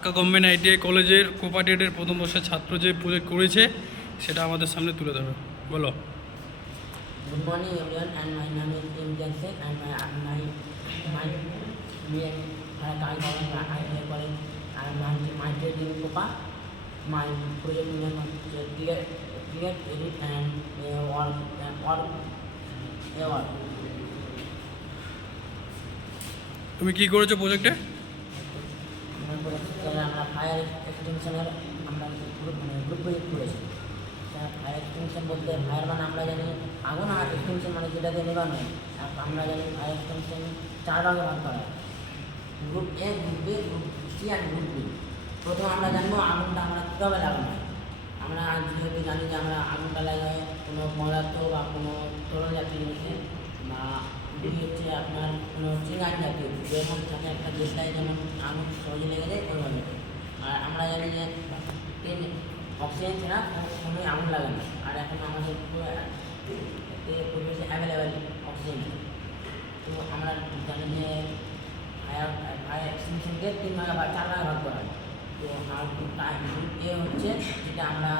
Dhaka government ITI কলেজের কোপারেটেডের প্রথম বর্ষের ছাত্র যে প্রজেক্ট করেছে সেটা আমাদের সামনে তুলে ধরো। বলো। Good morning everyone, and my name is Imtiaz Sheikh, and me and Dhaka Government ITI College, and my trade in Copa. My project name is create, edit, and work. তুমি কি করেছো প্রজেক্টে? আমরা ফায়ার এক্সটেনশনের আমরা গ্রুপ প্রজেক্ট করেছি। Fire extension বলতে fire মানে আমরা জানি আগুন, আর এক্সটেনশন মানে যেটাতে নেবানো হয়। আমরা জানি ফায়ার এক্সটেনশন 4 ভাগে ভাগ করা হয়, group A, group B, group C and group D. প্রথমে আমরা জানবো আগুনটা আমরা কীভাবে লাগানো হয়। আমরা যেহেতু জানি যে আমরা আগুনটা লাগাই কোনো পদার্থ বা কোনো তরল জাতীয় জিনিসে, বা ডি হচ্ছে আপনার কোনো চিঙ্গান জাতীয় যেরকম থাকে একটা দেশটায় যেমন আগুন সহজে লেগে যায় ওইভাবে। আর আমরা জানি যে অক্সিজেন ছাড়া কোনোই আগুন লাগে না, আর এখন আমাদের পরিবেশে অ্যাভেলেবেল অক্সিজেন। তো আমরা জানি যে ফায়ার এক্সটেনশনকে 4 ভাগে ভাগ করা হয়। তো আর গ্রুপ এ হচ্ছে যেটা আমরা